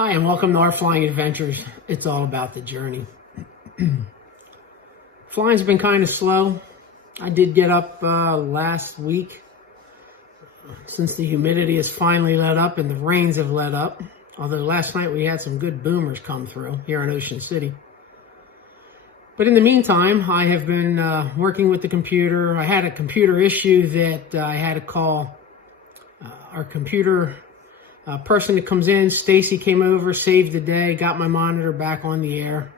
Hi, and welcome to our flying adventures. It's all about the journey. Flying's been kind of slow. I did get up last week since the humidity has finally let up and the rains have let up. Although last night we had some good boomers come through here in Ocean City. But in the meantime, I have been working with the computer. I had a computer issue that I had to call our computer person that comes in. Stacy came over, saved the day, got my monitor back on the air.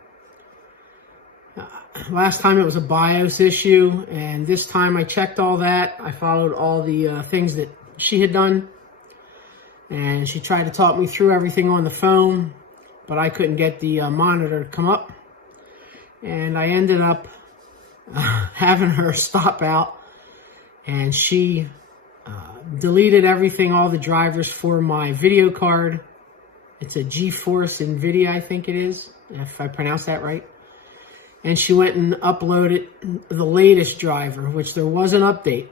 Last time it was a BIOS issue, and this time I checked all that. I followed all the things that she had done, and she tried to talk me through everything on the phone, but I couldn't get the monitor to come up, and I ended up having her stop out, and she deleted everything, all the drivers for my video card. It's a GeForce NVIDIA, I think it is, if I pronounce that right. And she went and uploaded the latest driver, which there was an update,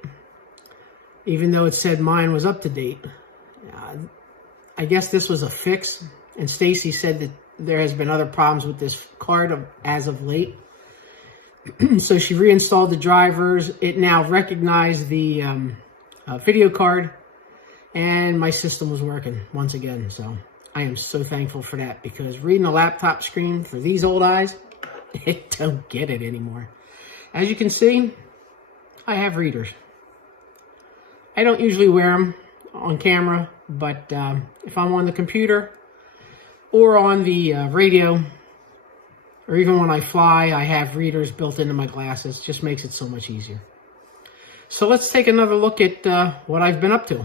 even though it said mine was up to date. I guess this was a fix, and Stacy said that there has been other problems with this card as of late. So she reinstalled the drivers. It now recognized the video card, and my system was working once again. So I am so thankful for that, because reading a laptop screen for these old eyes, it don't get it anymore. As you can see, I have readers. I don't usually wear them on camera, but if I'm on the computer or on the radio, or even when I fly, I have readers built into my glasses. Just makes it so much easier. So let's take another look at what I've been up to.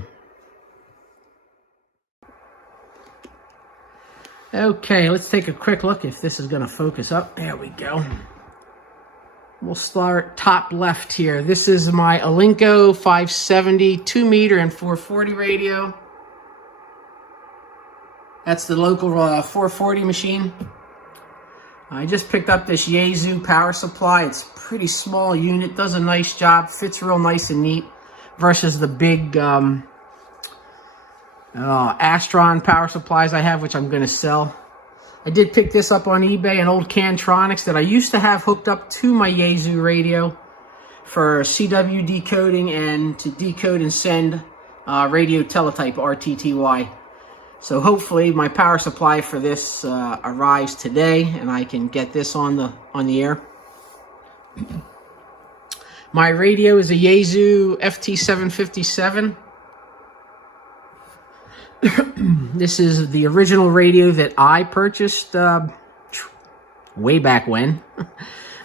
Okay, let's take a quick look if this is going to focus up. There we go. We'll start top left here. This is my Alinco 570 2-meter and 440 radio. That's the local 440 machine. I just picked up this Yaesu power supply. It's a pretty small unit, does a nice job, fits real nice and neat, versus the big Astron power supplies I have, which I'm going to sell. I did pick this up on eBay, an old Cantronics that I used to have hooked up to my Yaesu radio for CW decoding and to decode and send radio teletype RTTY. So hopefully my power supply for this arrives today, and I can get this on the air. My radio is a Yaesu FT757. This is the original radio that I purchased way back when.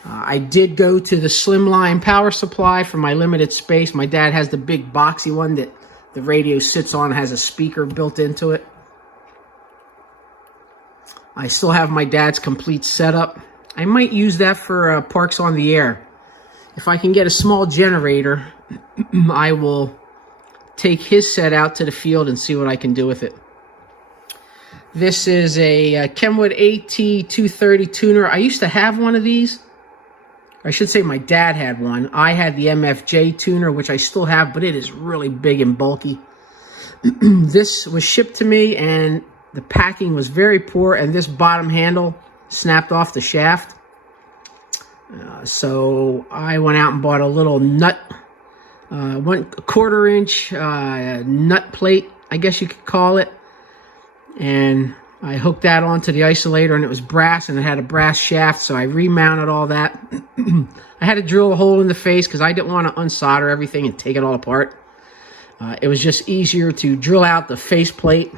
I did go to the slimline power supply for my limited space. My dad has the big boxy one that the radio sits on, has a speaker built into it. I still have my dad's complete setup. I might use that for Parks on the Air. If I can get a small generator, I will take his set out to the field and see what I can do with it. This is a Kenwood AT230 tuner. I used to have one of these. I should say my dad had one. I had the MFJ tuner, which I still have, but it is really big and bulky. This was shipped to me, and the packing was very poor, and this bottom handle snapped off the shaft. So I went out and bought a little nut, 1/4 inch nut plate, I guess you could call it. And I hooked that onto the isolator, and it was brass, and it had a brass shaft, so I remounted all that. I had to drill a hole in the face because I didn't want to unsolder everything and take it all apart. It was just easier to drill out the face plate.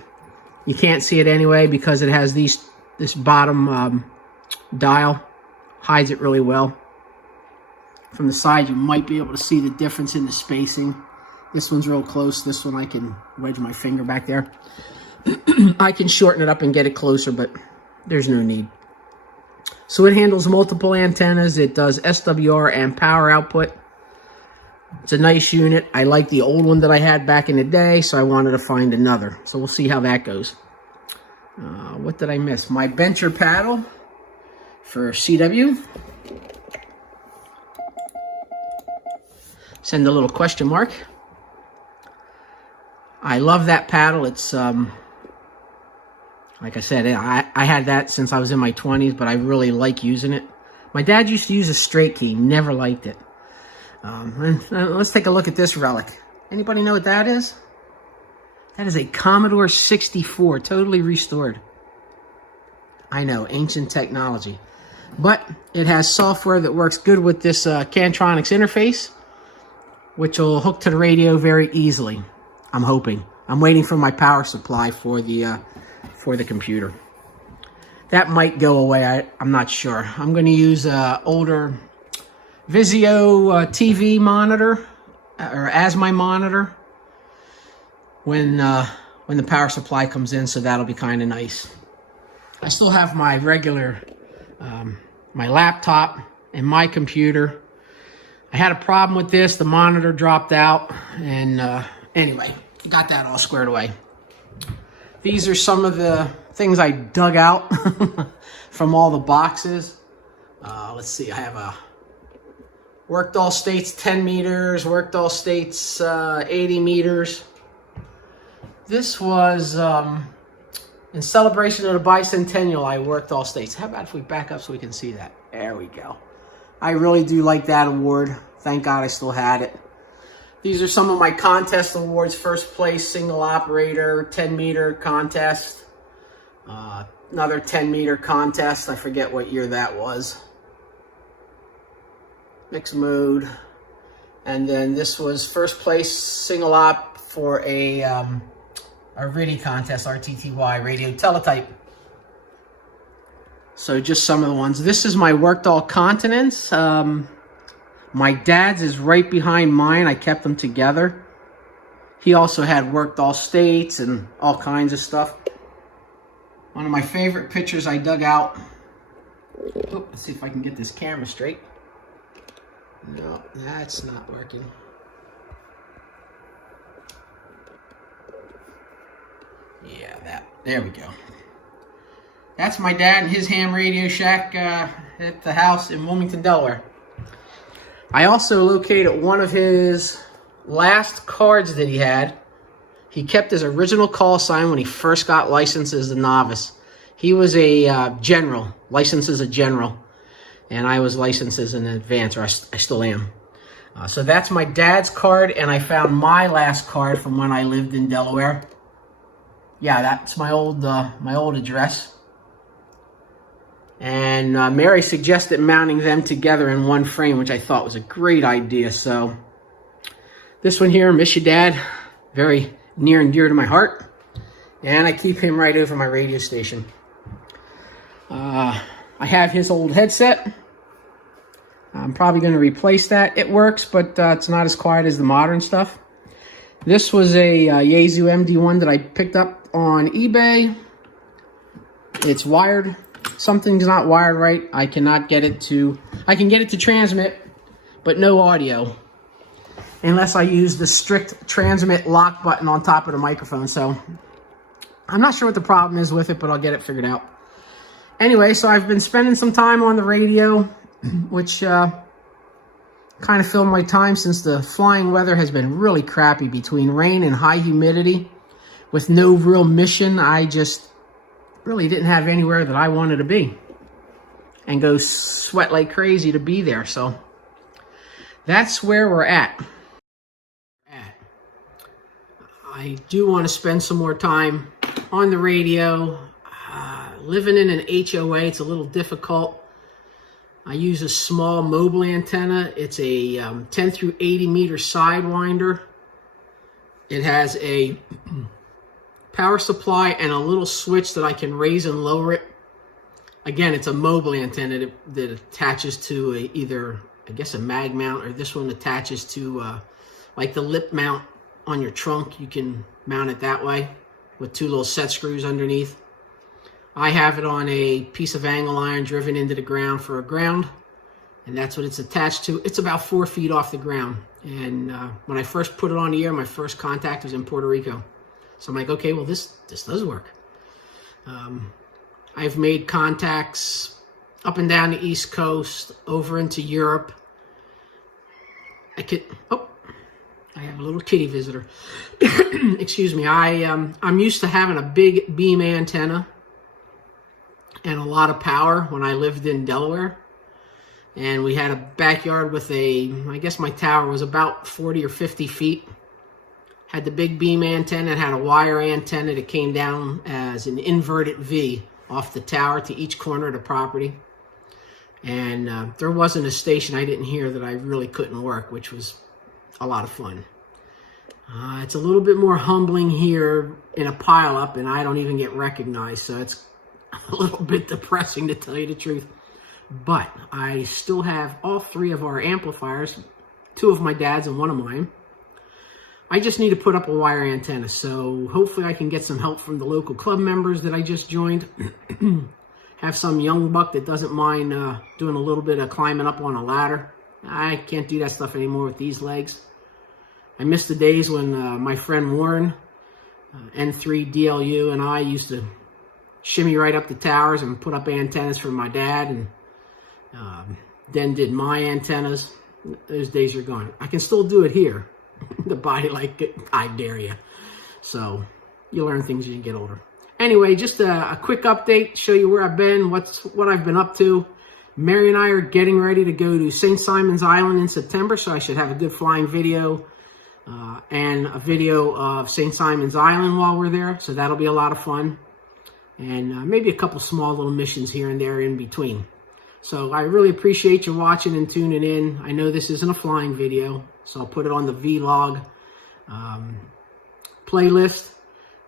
You can't see it anyway because it has this bottom dial. Hides it really well. From the side, you might be able to see the difference in the spacing. This one's real close. This one, I can wedge my finger back there. I can shorten it up and get it closer, but there's no need. So it handles multiple antennas. It does SWR and power output. It's a nice unit. I like the old one that I had back in the day, so I wanted to find another. So we'll see how that goes. What did I miss? My bencher paddle for CW. Send a little question mark. I love that paddle. It's Like I said, I had that since I was in my 20s, but I really like using it. My dad used to use a straight key, never liked it. Let's take a look at this relic. Anybody know what that is? That is a Commodore 64, totally restored. I know, ancient technology. But it has software that works good with this Cantronics interface, which will hook to the radio very easily, I'm hoping. I'm waiting for my power supply for the computer. That might go away, I'm not sure. I'm going to use an older Vizio TV monitor, or as my monitor, when the power supply comes in, so that'll be kind of nice. I still have my regular, my laptop and my computer. I had a problem with this, the monitor dropped out, and anyway, got that all squared away. These are some of the things I dug out from all the boxes. Let's see, I have a Worked All States 10 meters, Worked All States 80 meters. This was in celebration of the bicentennial. I Worked All States. How about if we back up so we can see that? There we go. I really do like that award. Thank God I still had it. These are some of my contest awards. First place, single operator, 10-meter contest. Another 10-meter contest. I forget what year that was. Mixed mode. And then this was first place single op for a RITI contest, RTTY, radio teletype. So just some of the ones. This is my Worked All Continents. My dad's is right behind mine. I kept them together. He also had Worked All States and all kinds of stuff. One of my favorite pictures I dug out. Oh, let's see if I can get this camera straight. No, that's not working. Yeah, there we go. That's my dad and his ham radio shack at the house in Wilmington, Delaware. I also located one of his last cards that he had. He kept his original call sign when he first got licensed as a novice. He was a general, licensed as a general, and I was licensed as an advance, or I still am. So that's my dad's card, and I found my last card from when I lived in Delaware. Yeah, that's my old address. And Mary suggested mounting them together in one frame, which I thought was a great idea. So this one here, miss you, Dad. Very near and dear to my heart. And I keep him right over my radio station. I have his old headset. I'm probably going to replace that. It works, but it's not as quiet as the modern stuff. This was a Yaesu MD1 that I picked up on eBay. It's wired. Something's not wired right. I cannot get it to... I can get it to transmit, but no audio. Unless I use the strict transmit lock button on top of the microphone. So I'm not sure what the problem is with it, but I'll get it figured out. Anyway, so I've been spending some time on the radio, which kind of filled my time since the flying weather has been really crappy between rain and high humidity. With no real mission, I just really didn't have anywhere that I wanted to be and go sweat like crazy to be there. So that's where we're at. I do want to spend some more time on the radio. Living in an HOA, it's a little difficult. I use a small mobile antenna. It's a 10 through 80 meter sidewinder. It has a power supply and a little switch that I can raise and lower it. Again, it's a mobile antenna that attaches to either, I guess, a mag mount, or this one attaches to like the lip mount on your trunk. You can mount it that way with two little set screws underneath. I have it on a piece of angle iron driven into the ground for a ground, and that's what it's attached to. It's about 4 feet off the ground. And when I first put it on the air, my first contact was in Puerto Rico. So I'm like, okay, well, this does work. I've made contacts up and down the East Coast, over into Europe. I have a little kitty visitor. Excuse me. I'm used to having a big beam antenna. and a lot of power when I lived in Delaware. And we had a backyard with I guess my tower was about 40 or 50 feet. Had the big beam antenna. It had a wire antenna that came down as an inverted V off the tower to each corner of the property. And there wasn't a station I didn't hear that I really couldn't work, which was a lot of fun. It's a little bit more humbling here in a pileup, and I don't even get recognized, so it's a little bit depressing, to tell you the truth. But I still have all 3 of our amplifiers, 2 of my dad's and 1 of mine. I just need to put up a wire antenna, so hopefully I can get some help from the local club members that I just joined. Have some young buck that doesn't mind doing a little bit of climbing up on a ladder. I can't do that stuff anymore with these legs. I miss the days when my friend Warren, N3 DLU, and I used to shimmy right up the towers and put up antennas for my dad, and then did my antennas. Those days are gone. I can still do it here. The body like it, I dare you. So you learn things as you get older. Anyway, just a quick update, show you where I've been, what I've been up to. Mary and I are getting ready to go to St. Simon's Island in September, so I should have a good flying video and a video of St. Simon's Island while we're there. So that'll be a lot of fun. And maybe a couple small little missions here and there in between. So I really appreciate you watching and tuning in. I know this isn't a flying video, so I'll put it on the vlog playlist.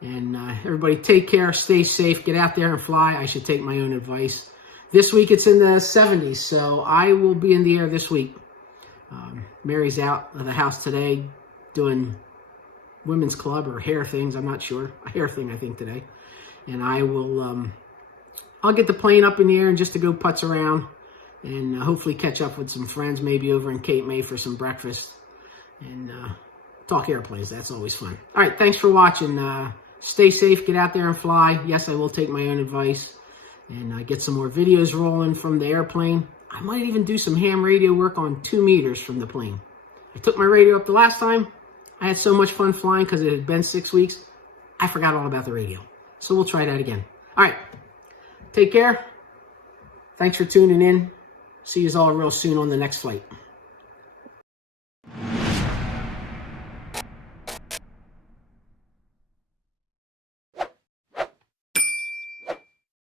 And everybody take care, stay safe, get out there and fly. I should take my own advice. This week it's in the 70s, so I will be in the air this week. Mary's out of the house today doing women's club or hair things, I'm not sure. A hair thing, I think, today. And I will, I'll get the plane up in the air and just to go putz around and hopefully catch up with some friends, maybe over in Cape May for some breakfast and talk airplanes. That's always fun. All right, thanks for watching. Stay safe, get out there and fly. Yes, I will take my own advice and get some more videos rolling from the airplane. I might even do some ham radio work on 2 meters from the plane. I took my radio up the last time. I had so much fun flying because it had been 6 weeks. I forgot all about the radio. So we'll try that again. All right. Take care. Thanks for tuning in. See you all real soon on the next flight.